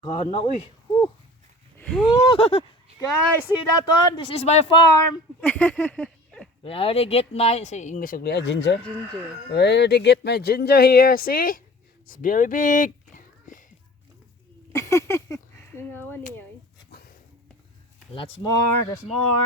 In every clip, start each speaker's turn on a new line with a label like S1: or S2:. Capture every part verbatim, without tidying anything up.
S1: Kana, uy. Woo. Woo. Guys, see that one? This is my farm. We already get my, say English ugly, ah, ginger.
S2: Ginger.
S1: We already get my ginger here. See? It's very big.
S2: Nangawan niya eh.
S1: Lots more. There's more.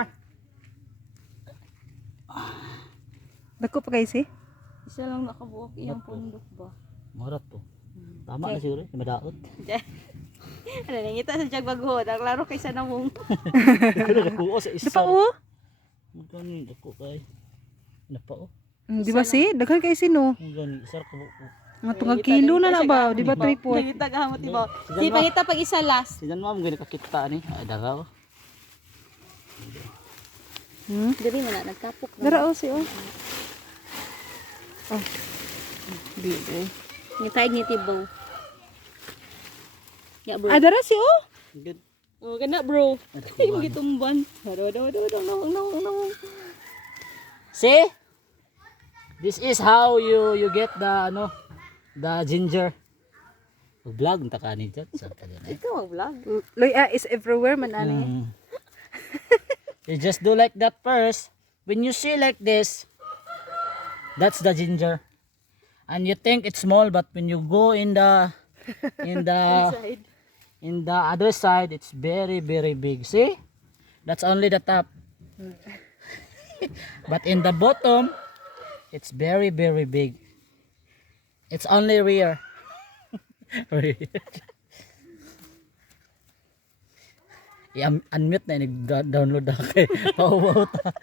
S3: Dako pa guys eh.
S2: Isa lang nakabuok iyang pundok ba?
S1: Marat to. Tama na siguro. Madaot.
S2: Ano nang ita sa jagbago, naglaro kay sa namong.
S1: Nakuha sa isa.
S3: Dapa oh.
S1: Magkano dako kay. Napa oh.
S3: Mm, di ba si? Daghan kay sino?
S1: Magkano isar ka mo.
S3: Nga tungag kilo na na ba? Di ba three point?
S2: Pangita gahamot iba. Si pangita pag isa last.
S1: Sinan mo mga nakakita ni. Ay dagaw.
S3: Hmm?
S2: Diri man na nagkapok.
S3: Dara oh si oh.
S2: Oh. Di eh. Ni tayg ni tibaw. Ya bro.
S3: Ah dara si oh.
S1: Good.
S2: Oh kana bro. Ay magitumban. Haro do do do no no no.
S1: See? This is how you you get the ano, the ginger. Vlog nta kani jud sa kadin eh.
S2: Ikaw ang vlog.
S3: Loy ah, is everywhere man ani.
S1: Mm. You just do like that first. When you see like this, that's the ginger. And you think it's small, but when you go in the in the
S2: Side.
S1: in the other side, it's very very big. See? That's only the top. But in the bottom, it's very very big. It's only rear. Rear. I-unmute na nag-download ako kay pauwaw ta.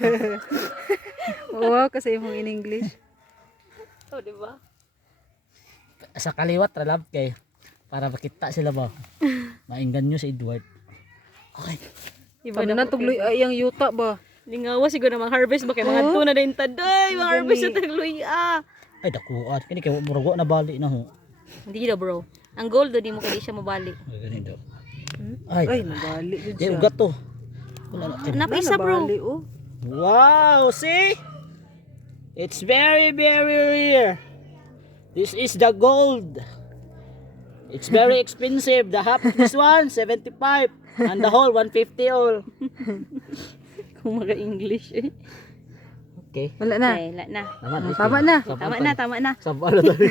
S3: Oo, kasi yung in English.
S2: Oh, di ba?
S1: Sa kaliwat ralab kay para makita sila ba. Mainggan nyo si Edward. Okay.
S2: Iba
S3: Ano
S2: na
S3: na tugloy ay ang yuta ba?
S2: lingawa siguro na harvest ba kay mga tuna din taday, mga harvest na tagluy ah.
S1: Ay dakuan. Kini kay murugo na bali na ho.
S2: Hindi daw bro. Ang gold do di mo kay siya mabali.
S1: Ay gani daw. Ay.
S3: Ay, nabali jud
S1: Di
S3: siya.
S1: ugat to. Wala na. Ay,
S2: Napa isa bro.
S3: Nabali oh.
S1: wow, see? It's very very rare. This is the gold. It's very expensive. The half of this one seventy-five and the whole one fifty all.
S2: Kung mga English eh.
S1: Okay.
S3: Wala na.
S2: Okay, la na.
S1: Tama,
S3: Tama na.
S2: Tama na, tama na.
S1: Sabal na tayo.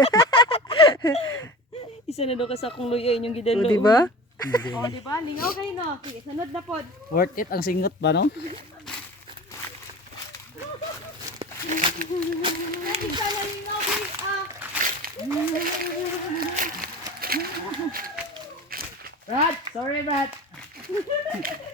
S2: Isa na daw ka sa akong luya inyong gidalo.
S3: O, di ba?
S2: Oh, di ba? Lingaw kayo no. Sige, sunod na pod.
S1: Worth it ang singot ba no?
S2: Isa na lingaw kayo ah.
S1: Brad, sorry Brad.